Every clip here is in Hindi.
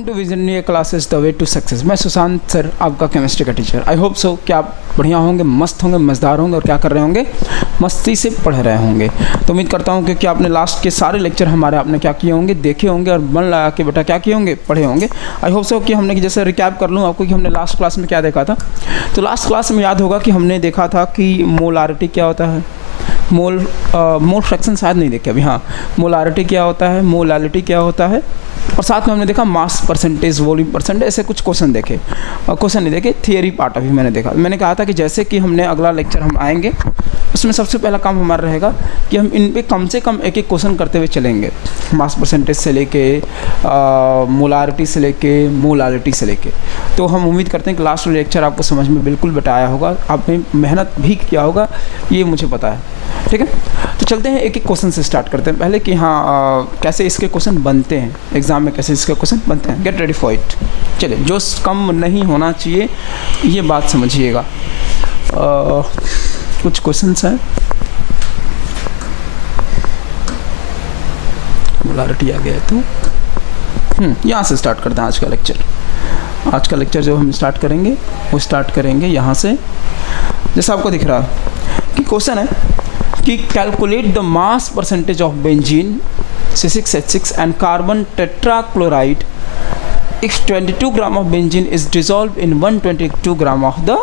वेलकम टू विजन ये classes the way to success. मैं सुशांत सर, आपका केमिस्ट्री का टीचर। आई होप सो कि आप बढ़िया होंगे, मस्त होंगे, मज़ेदार होंगे और क्या कर रहे होंगे, मस्ती से पढ़ रहे होंगे। तो उम्मीद करता हूँ कि आपने लास्ट के सारे लेक्चर हमारे आपने क्या किए होंगे, देखे होंगे और मन लगा के बेटा क्या किए होंगे, पढ़े होंगे। आई होप सो कि हमने जैसे रिकैप कर लूँ आपको कि हमने लास्ट क्लास में क्या देखा था। तो लास्ट क्लास में याद होगा कि हमने देखा था कि मोलारिटी क्या होता है, मोल फ्रैक्शन शायद नहीं देखे अभी, हाँ, मोलारिटी क्या होता है, मोलालिटी क्या होता है, और साथ में हमने देखा मास परसेंटेज, वॉल्यूम परसेंटेज, ऐसे कुछ क्वेश्चन देखे। क्वेश्चन नहीं देखे, थियरी पार्ट अभी मैंने देखा। मैंने कहा था कि जैसे कि हमने अगला लेक्चर हम आएंगे उसमें सबसे पहला काम हमारा रहेगा कि हम इन पे कम से कम एक एक क्वेश्चन करते हुए चलेंगे, मास परसेंटेज से लेके मोलारिटी से लेके मोलालिटी से लेके। तो हम उम्मीद करते हैं कि लास्ट लेक्चर आपको समझ में बिल्कुल बताया होगा, आपने मेहनत भी किया होगा, ये मुझे पता है। ठीक है, तो चलते हैं एक एक क्वेश्चन से स्टार्ट करते हैं पहले कि हाँ कैसे इसके क्वेश्चन बनते हैं, एग्जाम में कैसे इसके क्वेश्चन बनते हैं। Get ready for it. चलिए, जो कम नहीं होना चाहिए ये बात समझिएगा। कुछ क्वेश्चंस हैं, मोलारिटी आ गया है तो यहाँ से स्टार्ट करते हैं आज का लेक्चर। आज का लेक्चर जो हम स्टार्ट करेंगे वो स्टार्ट करेंगे यहाँ से। जैसा आपको दिख रहा है कि क्वेश्चन है कि calculate the mass percentage of benzene C6H6 and carbon tetrachloride if 22 gram of benzene is dissolved in 122 gram of the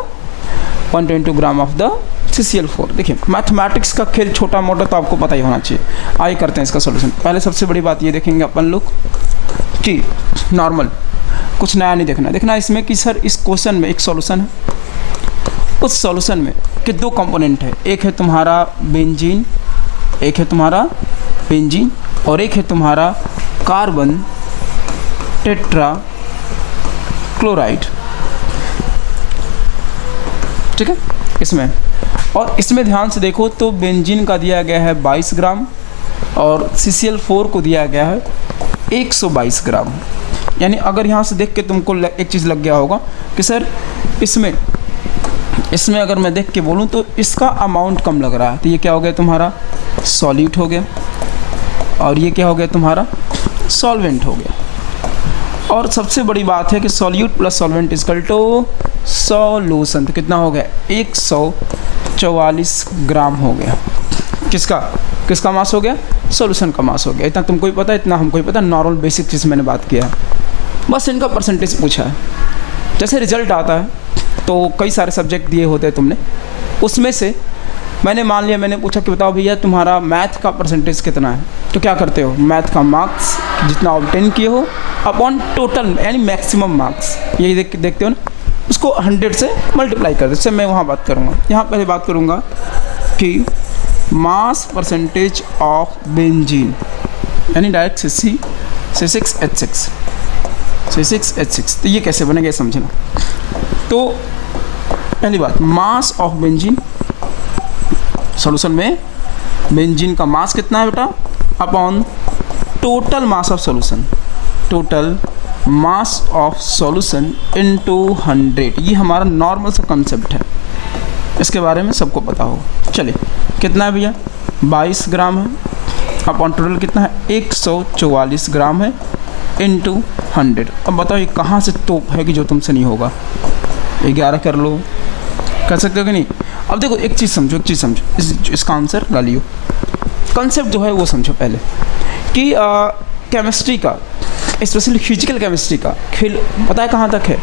CCl4। देखिए, मैथमेटिक्स का खेल छोटा मोटा तो आपको पता ही होना चाहिए। आइए करते हैं इसका सॉल्यूशन। पहले सबसे बड़ी बात ये देखेंगे अपन लोग कि नॉर्मल, कुछ नया नहीं देखना इसमें कि सर इस क्वेश्चन में एक सॉल्यूशन है, उस सॉल्यूशन में कि दो कंपोनेंट है, एक है तुम्हारा बेंजीन, एक है तुम्हारा बेंजीन और एक है तुम्हारा कार्बन टेट्रा क्लोराइड। ठीक है, इसमें और इसमें ध्यान से देखो तो बेंजीन का दिया गया है 22 ग्राम और CCl4 को दिया गया है 122 ग्राम। यानी अगर यहाँ से देख के तुमको एक चीज़ लग गया होगा कि सर इसमें अगर मैं देख के बोलूँ तो इसका अमाउंट कम लग रहा है, तो ये क्या हो गया तुम्हारा सॉल्यूट हो गया और ये क्या हो गया तुम्हारा सॉल्वेंट हो गया। और सबसे बड़ी बात है कि solute plus solvent equal to solution, तो कितना हो गया 144 ग्राम हो गया। किसका मास हो गया, सॉल्यूशन का मास हो गया। इतना तुमको ही पता है, इतना हमको ही पता, नॉर्मल बेसिक चीज़ मैंने बात किया है, बस इनका परसेंटेज पूछा है। जैसे रिजल्ट आता है तो कई सारे सब्जेक्ट दिए होते हैं तुमने, उसमें से मैंने मान लिया, मैंने पूछा कि बताओ भैया तुम्हारा मैथ का परसेंटेज कितना है, तो क्या करते हो, मैथ का मार्क्स जितना ऑब्टेन किए हो अपॉन टोटल यानी मैक्सिमम मार्क्स, यही देखते हो ना, उसको 100 से मल्टीप्लाई कर दो। जैसे मैं वहाँ बात करूँगा, यहाँ पहले बात करूँगा कि मास परसेंटेज ऑफ बेंजीन यानी डायरेक्ट C6H6। तो ये कैसे बनेगा समझना। तो पहली बात, मास ऑफ बेंजीन, सॉल्यूशन में बेंजीन का मास कितना है बेटा upon total mass of solution, total mass of solution into 100। ये हमारा नॉर्मल सा कंसेप्ट है, इसके बारे में सबको पता होगा। चलिए, कितना है भैया 22 ग्राम है अपॉन टोटल कितना है 144 ग्राम है इनटू 100। अब बताओ ये कहाँ से टॉप है कि जो तुमसे नहीं होगा, 11 कर लो, कर सकते हो कि नहीं। अब देखो एक चीज़ समझो, इसका आंसर ला लियो, कंसेप्ट जो है वो समझो पहले कि केमिस्ट्री का, स्पेशली फिजिकल केमिस्ट्री का खेल पता है कहाँ तक है,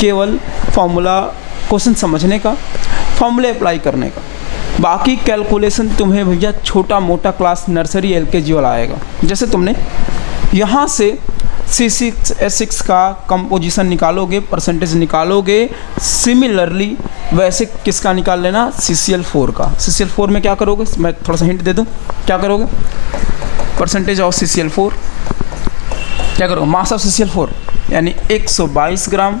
केवल फार्मूला क्वेश्चन समझने का, फार्मूले अप्लाई करने का। बाकी कैलकुलेशन तुम्हें भैया छोटा मोटा क्लास नर्सरी LKG वाला आएगा। जैसे तुमने यहाँ से C6H6 का कंपोजिशन निकालोगे, परसेंटेज निकालोगे, सिमिलरली वैसे किसका निकाल लेना CCl4 का। CCl4 में क्या करोगे, मैं थोड़ा सा हिंट दे दूँ, क्या करोगे, परसेंटेज ऑफ CCl4 क्या करोगे, मास ऑफ CCl4 यानी 122 ग्राम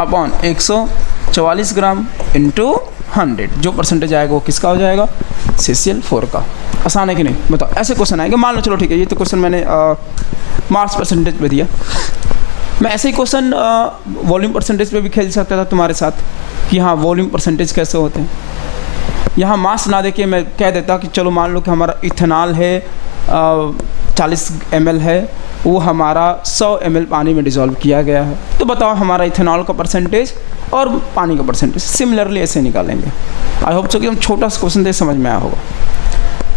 अपॉन 144 ग्राम इंटू 100। जो परसेंटेज आएगा वो किसका हो जाएगा, CCl4 का। आसान है कि नहीं बताओ, ऐसे क्वेश्चन आएंगे। मान लो चलो ठीक है, ये तो क्वेश्चन मैंने मास परसेंटेज पे दिया, मैं ऐसे ही क्वेश्चन वॉल्यूम परसेंटेज पे भी खेल सकता था तुम्हारे साथ कि हाँ वॉल्यूम परसेंटेज कैसे होते हैं। यहाँ मास ना देके मैं कह देता कि चलो मान लो कि हमारा इथेनॉल है 40 ml है वो हमारा 100 ml पानी में डिज़ोल्व किया गया है। तो बताओ हमारा इथेनॉल का परसेंटेज और पानी का परसेंटेज सिमिलरली ऐसे निकालेंगे। आई होप सो कि हम छोटा सा क्वेश्चन दे समझ में आया होगा।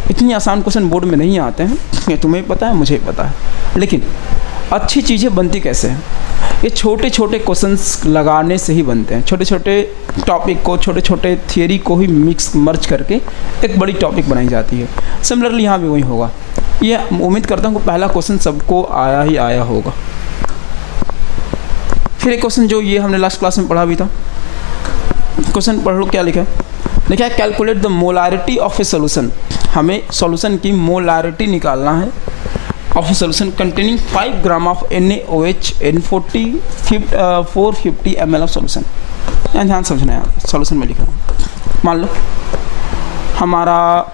इतनी आसान क्वेश्चन बोर्ड में नहीं आते हैं, ये तुम्हें पता है, मुझे पता है, लेकिन अच्छी चीज़ें बनती कैसे हैं? ये छोटे छोटे क्वेश्चंस लगाने से ही बनते हैं। छोटे छोटे टॉपिक को, छोटे छोटे थियरी को ही मिक्स मर्ज करके एक बड़ी टॉपिक बनाई जाती है। सिमिलरली यहाँ भी वही होगा। ये उम्मीद करता हूँ कि पहला क्वेश्चन सबको आया ही आया होगा। फिर एक क्वेश्चन जो ये हमने लास्ट क्लास में पढ़ा भी था, क्वेश्चन पढ़ लो। क्या लिखा है? लिखा है calculate the molarity of a solution. हमें सॉल्यूशन की मोलारिटी निकालना है of a solution containing 5 gram of NaOH in 450 ml of solution. यहाँ ध्यान समझना है, सॉल्यूशन में लिखा है। मान लो हमारा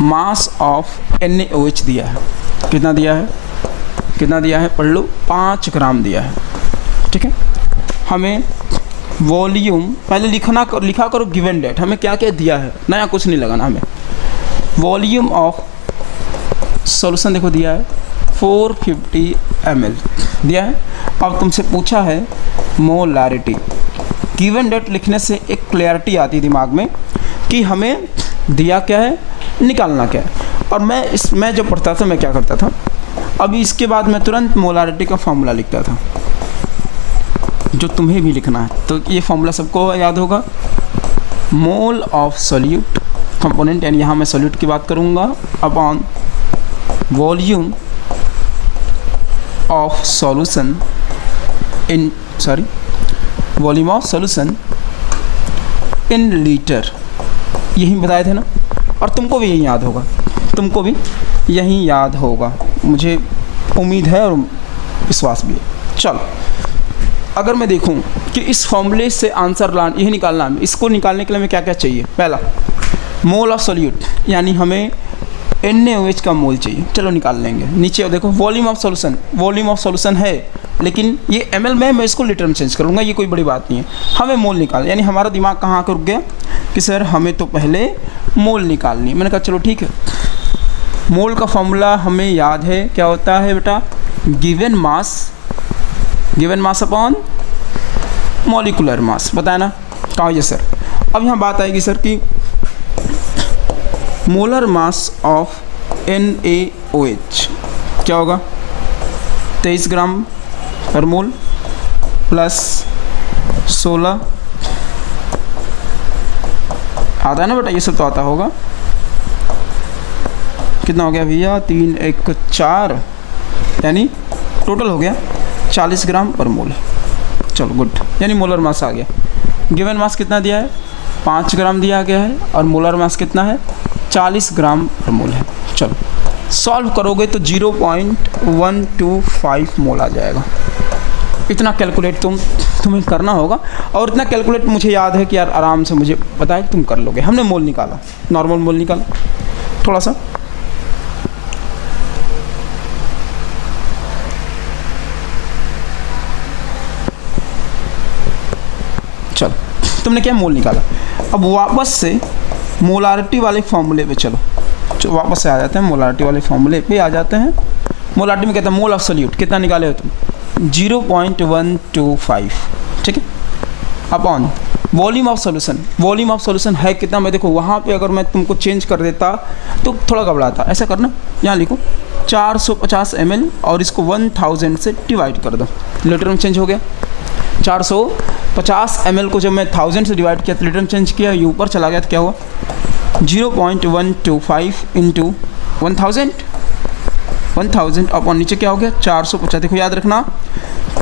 मास ऑफ NaOH दिया है। कितना दिया है? कितना दिया है? पढ़ लो, 5 ग्राम दिया है। ठीक है, हमें वॉल्यूम पहले लिखा करो गिवन डेट, हमें क्या क्या दिया है, नया कुछ नहीं लगाना हमें। वॉल्यूम ऑफ सॉल्यूशन देखो दिया है 450 ml दिया है। अब तुमसे पूछा है मोलारिटी। गिवन डेट लिखने से एक क्लैरिटी आती है दिमाग में कि हमें दिया क्या है, निकालना क्या है। और मैं जब पढ़ता था मैं क्या करता था, अभी इसके बाद मैं तुरंत मोलारिटी का फॉर्मूला लिखता था, जो तुम्हें भी लिखना है। तो ये फॉर्मूला सबको याद होगा, मोल ऑफ सोल्यूट कंपोनेंट, यानी यहाँ मैं सोल्यूट की बात करूँगा, upon volume of solution volume of solution in litre. यही बताए थे ना, और तुमको भी यही याद होगा, तुमको भी यही याद होगा, मुझे उम्मीद है और विश्वास भी है। चलो, अगर मैं देखूं कि इस फॉर्मूले से आंसर यही निकालना है, इसको निकालने के लिए हमें क्या क्या चाहिए? पहला मोल ऑफ सोल्यूट, यानी हमें NaOH का मोल चाहिए। चलो निकाल लेंगे। नीचे देखो वॉल्यूम ऑफ सॉल्यूशन है, लेकिन ये ml में मैं इसको लीटर में चेंज करूँगा, ये कोई बड़ी बात नहीं है। हमें मोल निकाल, यानी हमारा दिमाग कहाँ रुक गया कि सर हमें तो पहले मोल निकालनी है। मैंने कहा चलो ठीक है, मोल का फॉर्मूला हमें याद है, क्या होता है बेटा? Given mass upon molecular mass, बताया ना? कहा ये सर। अब यहाँ बात आएगी सर कि मोलर मास ऑफ NaOH क्या होगा? 23 ग्राम पर मोल प्लस 16, आता है ना बेटा? ये सब तो आता होगा। कितना हो गया भैया? 3 1 4, यानी टोटल हो गया 40 ग्राम पर मोल। चलो गुड, यानी मोलर मास आ गया। गिवन मास कितना दिया है? 5 ग्राम दिया गया है, और मोलर मास कितना है? 40 ग्राम पर मोल है। चलो सॉल्व करोगे तो 0.125 मोल आ जाएगा। इतना कैलकुलेट तुम्हें करना होगा, और इतना कैलकुलेट मुझे याद है कि यार आराम से मुझे पता है कि तुम कर लोगे। हमने मोल निकाला, नॉर्मल मोल निकाला थोड़ा सा। चलो तुमने क्या मोल निकाला। अब वापस से मोलारिटी वाले फॉर्मूले पे चलो, वापस से आ जाते हैं, मोलारिटी वाले फॉर्मूले पे आ जाते हैं। मोलारिटी में कहता है मोल ऑफ सोल्यूट, कितना निकाले हो तुम? 0.125, ठीक है, अपॉन वॉल्यूम ऑफ सॉल्यूशन है कितना? मैं देखो वहाँ पे अगर मैं तुमको चेंज कर देता तो थोड़ा घबराता। ऐसा करना, यहाँ लिखो 450 ml और इसको 1000 से डिवाइड कर दो, लीटर में चेंज हो गया। 450 ml को जब मैं 1000 से डिवाइड किया तो लीटर में चेंज किया, ये ऊपर चला गया तो क्या हुआ? 0.125 इंटू 1000 अपॉन नीचे क्या हो गया? 450। देखो याद रखना,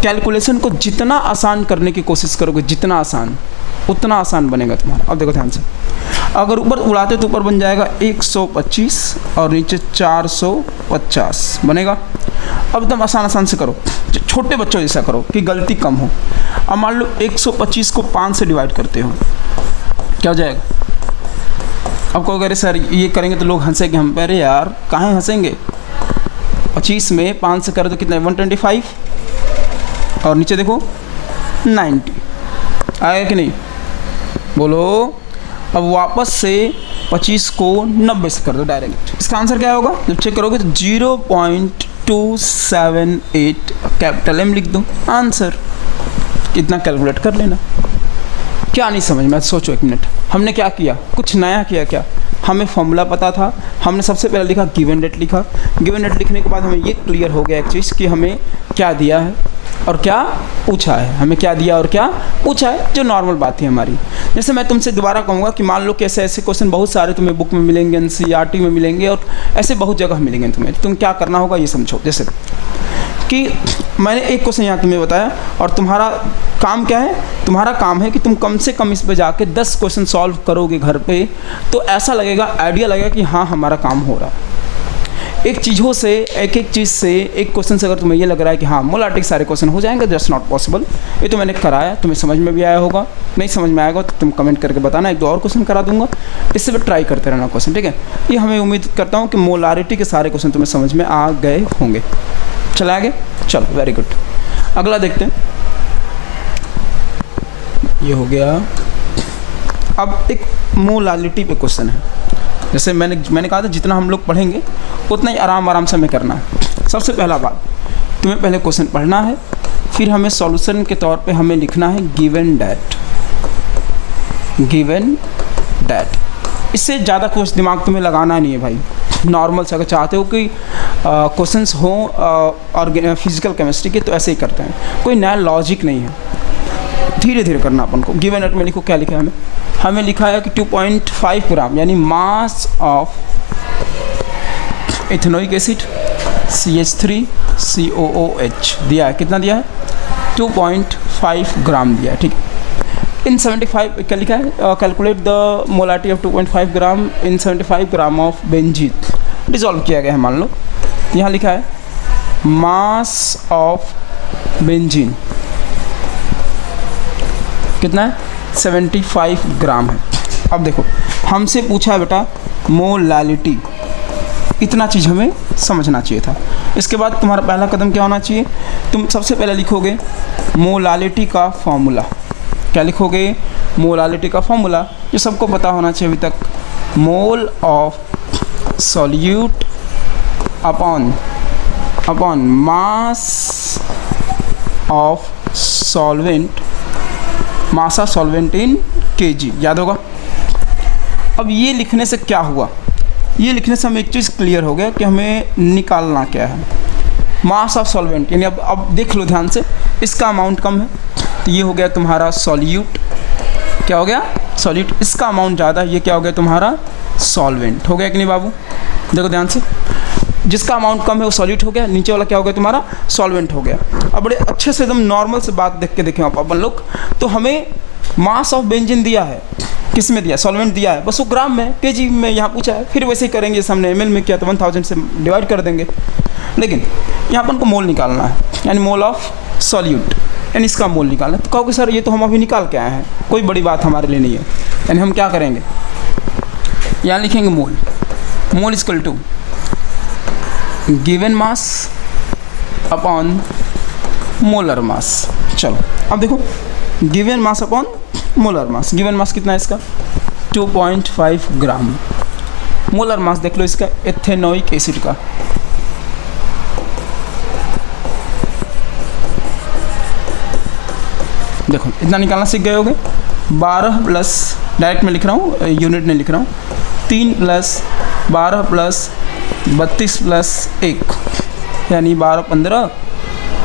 कैलकुलेशन को जितना आसान करने की कोशिश करोगे, जितना आसान उतना आसान बनेगा तुम्हारा। अब देखो ध्यान से, अगर ऊपर उड़ाते तो ऊपर बन जाएगा 125 और नीचे 450 बनेगा। अब एकदम आसान से करो, छोटे बच्चों जैसा करो कि गलती कम हो। अब मान लो 125 को 5 से डिवाइड करते हो, क्या हो जाएगा? अब कहोगे अरे सर ये करेंगे तो लोग हंसेंगे हम पे। अरे यार कहाँ हंसेंगे? 25 में 5 से कर दो कितना? 125 और नीचे देखो 90 आएगा कि नहीं? बोलो। अब वापस से 25 को 90 से कर दो डायरेक्ट। इसका आंसर क्या होगा जब चेक करोगे तो 0.278 कैपिटल M लिख दो आंसर। इतना कैलकुलेट कर लेना। क्या नहीं समझ में, सोचो एक मिनट। हमने क्या किया, कुछ नया किया क्या? हमें फॉर्मूला पता था, हमने सबसे पहले लिखा गिवन डेट लिखा। गिवन डेट लिखने के बाद हमें ये क्लियर हो गया एक चीज़ कि हमें क्या दिया है और क्या पूछा है। हमें क्या दिया और क्या पूछा है, जो नॉर्मल बात है हमारी। जैसे मैं तुमसे दोबारा कहूँगा कि मान लो कि ऐसे क्वेश्चन बहुत सारे तुम्हें बुक में मिलेंगे, NCERT में मिलेंगे और ऐसे बहुत जगह मिलेंगे तुम्हें। तुम क्या करना होगा ये समझो। जैसे कि मैंने एक क्वेश्चन यहाँ तुम्हें बताया और तुम्हारा काम क्या है, तुम्हारा काम है कि तुम कम से कम इस पे जाके 10 क्वेश्चन सॉल्व करोगे घर पे, तो ऐसा लगेगा, आइडिया लगेगा कि हाँ हमारा काम हो रहा है। एक चीज़ों से, एक एक चीज़ से, एक क्वेश्चन से अगर तुम्हें ये लग रहा है कि हाँ मोलार्टी के सारे क्वेश्चन हो जाएंगे, जस्ट नॉट पॉसिबल। ये तो मैंने कराया, तुम्हें समझ में भी आया होगा। नहीं समझ में आएगा तो तुम कमेंट करके बताना, एक दो और क्वेश्चन करा दूंगा। इससे भी ट्राई करते रहना क्वेश्चन, ठीक है। ये हमें उम्मीद करता हूँ कि मोलारिटी के सारे क्वेश्चन तुम्हें समझ में आ गए होंगे। चला आगे, चलो वेरी गुड। अगला देखते हैं, ये हो गया। अब एक मोलालिटी पे क्वेश्चन है। जैसे मैंने कहा था जितना हम लोग पढ़ेंगे उतना ही आराम से हमें करना है। सबसे पहला बात, तुम्हें पहले क्वेश्चन पढ़ना है, फिर हमें सॉल्यूशन के तौर पे हमें लिखना है गिवन दैट। इससे ज़्यादा कुछ दिमाग तुम्हें लगाना नहीं है भाई। नॉर्मल से अगर चाहते हो कि क्वेश्चंस हो और फिजिकल केमिस्ट्री के, तो ऐसे ही करते हैं, कोई नया लॉजिक नहीं है। धीरे धीरे करना अपन को। गिवन दैट में लिखो, क्या लिखा है हमें लिखा है कि 2.5 ग्राम यानी mass of ethanoic acid CH3COOH दिया है। कितना दिया है? 2.5 ग्राम दिया है, ठीक है। इन 75 क्या लिखा है, calculate the molarity of 2.5 gram in 75 gram of benzene. Dissolve किया गया है, मान लो यहाँ लिखा है मास ऑफ बेंजीन कितना है, 75 ग्राम है। अब देखो हमसे पूछा है बेटा मोलालिटी, इतना चीज़ हमें समझना चाहिए था। इसके बाद तुम्हारा पहला कदम क्या होना चाहिए, तुम सबसे पहले लिखोगे मोलालिटी का फॉर्मूला। क्या लिखोगे? मोलालिटी का फॉर्मूला, जो सबको पता होना चाहिए अभी तक। Mole of solute upon mass of solvent, mass of solvent in kg, याद होगा। अब ये लिखने से क्या हुआ, ये लिखने से हमें एक चीज़ क्लियर हो गया कि हमें निकालना क्या है। मास ऑफ सॉल्वेंट यानी अब देख लो ध्यान से, इसका अमाउंट कम है तो ये हो गया तुम्हारा सॉल्यूट। क्या हो गया? सॉल्यूट। इसका अमाउंट ज़्यादा, ये क्या हो गया तुम्हारा सॉल्वेंट। हो गया कि नहीं बाबू? देखो ध्यान से, जिसका अमाउंट कम है वो सॉल्यूट हो गया, नीचे वाला क्या हो गया तुम्हारा सॉल्वेंट हो गया। अब बड़े अच्छे से एकदम नॉर्मल से बात देख के देखें अपन लोग, तो हमें मास ऑफ बेंजीन दिया है, किस में दिया? सॉल्वेंट दिया है, बस वो ग्राम में, kg में यहाँ पूछा है। फिर वैसे ही करेंगे, हमने ml में किया तो 1000 से डिवाइड कर देंगे। लेकिन यहाँ अपन को मोल निकालना है, यानी मोल ऑफ सॉल्यूट, यानी इसका मोल निकालना है। तो कहोगे सर ये तो हम अभी निकाल के आए हैं, कोई बड़ी बात हमारे लिए नहीं है। यानी हम क्या करेंगे, यहाँ लिखेंगे mole equal to given mass upon molar mass. चलो अब देखो, given mass upon molar mass. Given mass कितना है इसका? 2.5 ग्राम। मोलर मास देख लो इसका इथेनोइक एसिड का, देखो इतना निकालना सीख गए होगे। 12 प्लस, डायरेक्ट में लिख रहा हूँ, यूनिट नहीं लिख रहा हूँ, 3 प्लस 12 प्लस 32 प्लस 1 यानी 12 15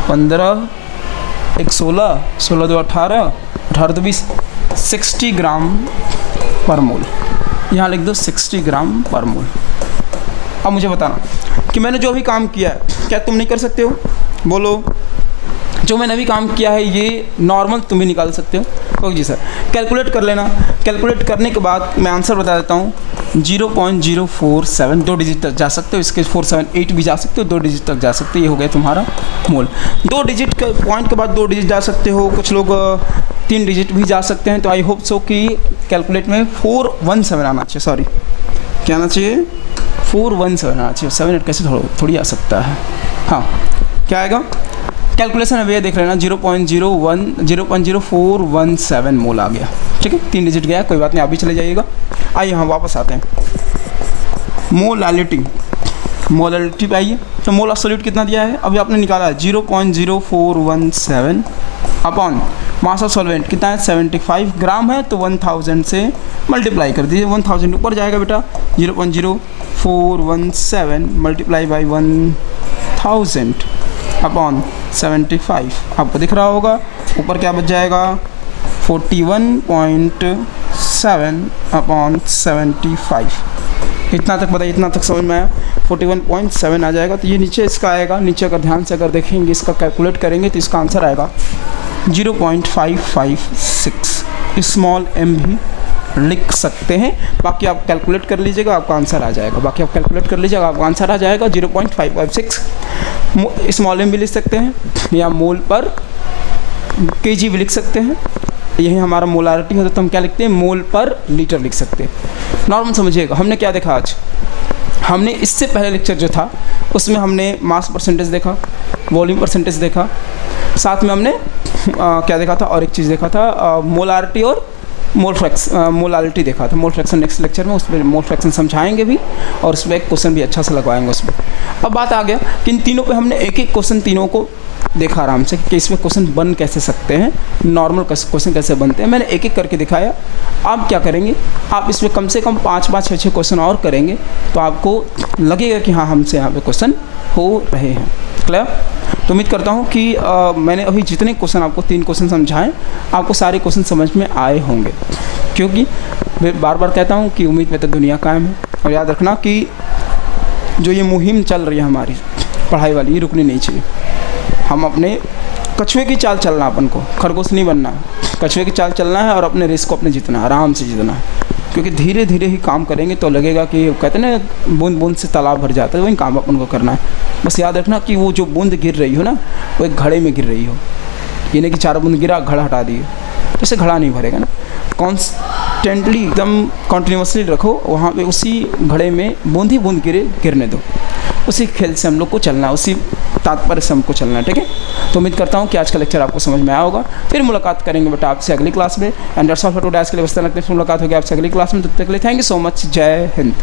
15 1 16 16 2 18 18 2 20 60 ग्राम पर मोल। यहाँ लिख दो 60 ग्राम पर मोल। अब मुझे बताना कि मैंने जो भी काम किया है क्या तुम नहीं कर सकते हो? बोलो, जो मैंने अभी काम किया है ये नॉर्मल तुम भी निकाल सकते हो? ओके जी सर। कैलकुलेट कर लेना। कैलकुलेट करने के बाद मैं आंसर बता देता हूँ, 0.047, 2 डिजिट तक जा सकते हो, इसके 478 भी जा सकते हो, 2 डिजिट तक जा सकते हो। ये हो गया तुम्हारा मोल। 2 डिजिट के पॉइंट के बाद 2 डिजिट जा सकते हो, कुछ लोग 3 डिजिट भी जा सकते हैं। तो आई होप सो कि कैलकुलेट में 417 आना चाहिए, सॉरी क्या आना चाहिए? 417 आना चाहिए। 7 कैसे थोड़ी आ सकता है। हाँ क्या आएगा? कैलकुलेशन में ये देख लेना, 0.047 मोल आ गया। ठीक है, 3 डिजिट गया, कोई बात नहीं, आप भी चले जाइएगा। आइए हम वापस आते हैं मोलालिटी पे आइए। तो मोल एब्सोल्यूट कितना दिया है, अभी आपने निकाला है 0.0417 अपॉन मास ऑफ सॉल्वेंट कितना है 75 ग्राम है, तो 1000 से मल्टीप्लाई कर दीजिए, 1000 ऊपर जाएगा बेटा, 0.0417 मल्टीप्लाई बाई 1000 अपॉन 75, आपको दिख रहा होगा ऊपर क्या बच जाएगा 41.7 अपॉन 75। इतना तक बताइए, इतना तक समझ में आया, 41.7 आ जाएगा। तो ये नीचे इसका आएगा, नीचे अगर ध्यान से अगर देखेंगे इसका कैलकुलेट करेंगे तो इसका आंसर आएगा 0.556। स्मॉल m भी लिख सकते हैं, बाकी आप कैलकुलेट कर लीजिएगा आपका आंसर आ जाएगा, बाकी आप कैलकुलेट कर लीजिएगा आपका आंसर आ जाएगा 0.556। स्मॉल m भी लिख सकते हैं या मोल पर kg भी लिख सकते हैं, यही हमारा मोलारिटी होता है तो हम क्या लिखते हैं मोल पर लीटर लिख सकते हैं। नॉर्मल समझिएगा, हमने क्या देखा आज, हमने इससे पहले लेक्चर जो था उसमें हमने मास परसेंटेज देखा, वॉल्यूम परसेंटेज देखा, साथ में हमने क्या देखा था और एक चीज़ देखा था मोलारिटी और मोलालिटी देखा था। मोल फ्रैक्शन नेक्स्ट लेक्चर में उस पर मोल फ्रैक्शन समझाएंगे भी और उस पर एक क्वेश्चन भी अच्छा से लगवाएंगे उस पर। अब बात आ गया कि इन तीनों पे हमने एक एक क्वेश्चन तीनों को देखा आराम से कि इसमें क्वेश्चन बन कैसे सकते हैं, नॉर्मल क्वेश्चन कैसे बनते हैं, मैंने एक एक करके दिखाया। आप क्या करेंगे, आप इसमें कम से कम 5-5, 6-6 क्वेश्चन और करेंगे तो आपको लगेगा कि हाँ हमसे यहाँ पे क्वेश्चन हो रहे हैं। क्लियर? तो उम्मीद करता हूँ कि मैंने अभी जितने क्वेश्चन आपको 3 क्वेश्चन समझाएं आपको सारे क्वेश्चन समझ में आए होंगे, क्योंकि मैं बार बार कहता हूँ कि उम्मीद में तो दुनिया कायम है। और याद रखना कि जो ये मुहिम चल रही है हमारी पढ़ाई वाली, ये रुकनी नहीं चाहिए। हम अपने कछुए की चाल चलना, अपन को खरगोश नहीं बनना, कछुए की चाल चलना है और अपने रेस को अपने जीतना, आराम से जीतना है। क्योंकि धीरे धीरे ही काम करेंगे तो लगेगा कि कहते हैं ना बूंद बूंद से तालाब भर जाता है, वही काम अपन को करना है। बस याद रखना कि वो जो बूंद गिर रही हो ना वो एक घड़े में गिर रही हो, ये नहीं कि 4 बूंद गिरा घड़ा हटा दिए, इससे घड़ा नहीं भरेगा ना। कॉन्स्टेंटली एकदम कॉन्टीन्यूसली रखो वहाँ पे, उसी घड़े में बूंद ही बूंद गिरने दो, उसी खेल से हम लोग को चलना है, उसी तात्पर्य से हमको चलना है। ठीक है, तो उम्मीद करता हूँ कि आज का लेक्चर आपको समझ में आया होगा। फिर मुलाकात करेंगे बेटा आपसे अगली क्लास में। And that's all for today, आज के लिए बस इतना, मुलाकात होगी आपसे अगली क्लास में। तब तक के लिए थैंक यू सो मच, जय हिंद।